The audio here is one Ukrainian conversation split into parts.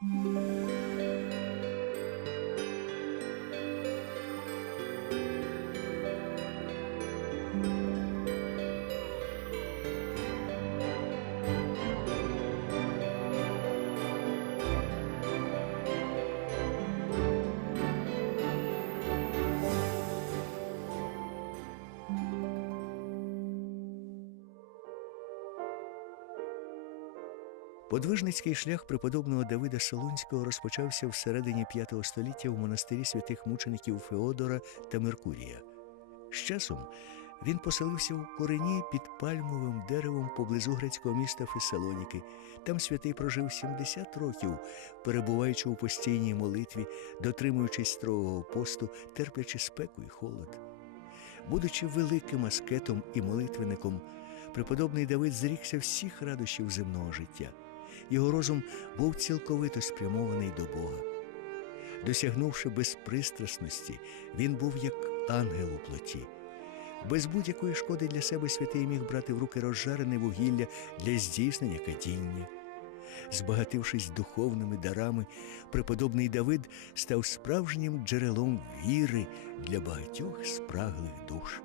Música Подвижницький шлях преподобного Давида Солунського розпочався всередині V століття в монастирі святих мучеників Феодора та Меркурія. З часом він поселився у корені під пальмовим деревом поблизу грецького міста Фесалоніки. Там святий прожив 70 років, перебуваючи у постійній молитві, дотримуючись строгого посту, терплячи спеку і холод. Будучи великим аскетом і молитвенником, преподобний Давид зрікся всіх радощів земного життя. Його розум був цілковито спрямований до Бога. Досягнувши безпристрасності, він був як ангел у плоті. Без будь-якої шкоди для себе святий міг брати в руки розжарене вугілля для здійснення кадіння. Збагатившись духовними дарами, преподобний Давид став справжнім джерелом віри для багатьох спраглих душ.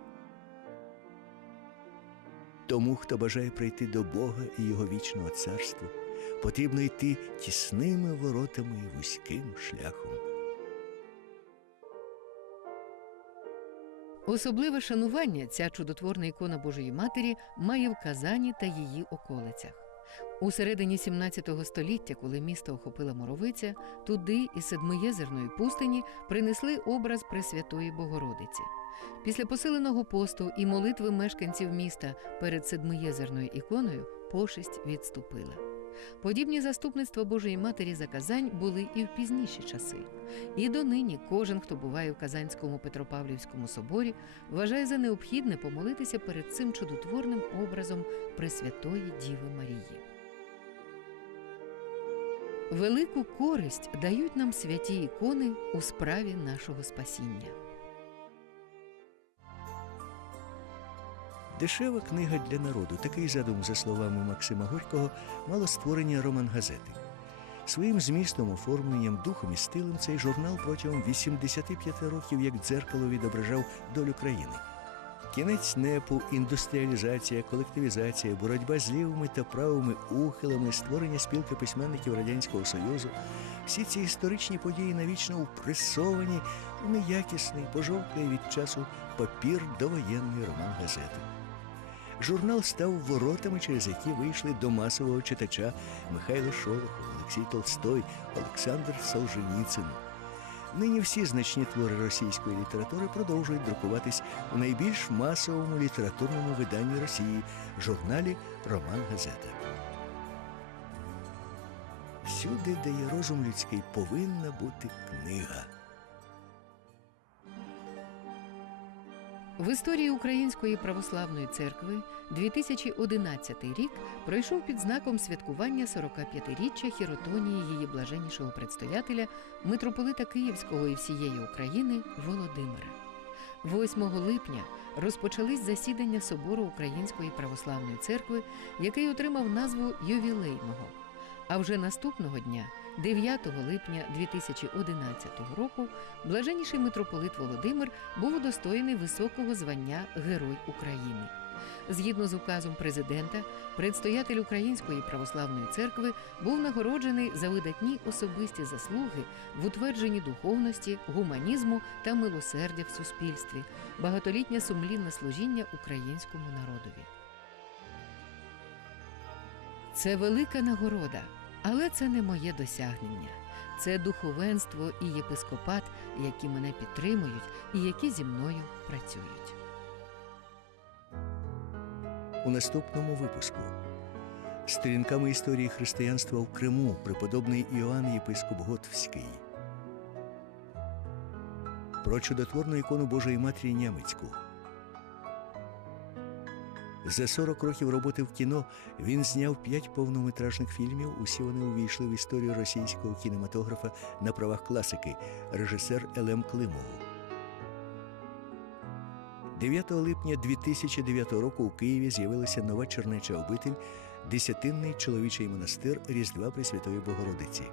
Тому, хто бажає прийти до Бога і Його вічного царства, потрібно йти тісними воротами і вузьким шляхом. Особливе шанування ця чудотворна ікона Божої Матері має в Казані та її околицях. У середині 17 століття, коли місто охопила моровиця, туди із Седмиєзерної пустині принесли образ Пресвятої Богородиці. Після посиленого посту і молитви мешканців міста перед Седмиєзерною іконою пошесть відступила. Подібні заступництва Божої Матері за Казань були і в пізніші часи. І донині кожен, хто буває в Казанському Петропавлівському соборі, вважає за необхідне помолитися перед цим чудотворним образом Пресвятої Діви Марії. Велику користь дають нам святі ікони у справі нашого спасіння. Дешева книга для народу. Такий задум, за словами Максима Горького, мало створення роман газети. Своїм змістом, оформленням, духом і стилем цей журнал протягом 85 років як дзеркало відображав долю країни. Кінець непу, індустріалізація, колективізація, боротьба з лівими та правими ухилами, створення спілки письменників Радянського Союзу. Всі ці історичні події навічно впресовані у неякісний, пожовклий від часу папір довоєнний роман газети. Журнал став воротами, через які вийшли до масового читача Михайло Шолохов, Олексій Толстой, Олександр Солженіцин. Нині всі значні твори російської літератури продовжують друкуватись у найбільш масовому літературному виданні Росії журналі Роман Газета. Всюди, де є розум людський, повинна бути книга. В історії Української православної церкви 2011 рік пройшов під знаком святкування 45-річчя хіротонії її блаженнішого предстоятеля, митрополита Київського і всієї України Володимира. 8 липня розпочались засідання собору Української православної церкви, який отримав назву ювілейного. А вже наступного дня, 9 липня 2011 року, блаженніший митрополит Володимир був удостоєний високого звання Герой України. Згідно з указом президента, предстоятель Української православної церкви був нагороджений за видатні особисті заслуги в утвердженні духовності, гуманізму та милосердя в суспільстві, багатолітнє сумлінне служіння українському народові. Це велика нагорода, але це не моє досягнення. Це духовенство і єпископат, які мене підтримують і які зі мною працюють. у наступному випуску. Сторінками історії християнства в Криму преподобний Іоанн Єпископ Готвський. Про чудотворну ікону Божої Матері Нямецьку. За 40 років роботи в кіно він зняв 5 повнометражних фільмів. Усі вони увійшли в історію російського кінематографа на правах класики, режисер Елем Климов. 9 липня 2009 року у Києві з'явилася нова чернеча обитель, десятинний чоловічий монастир Різдва Пресвятої Богородиці.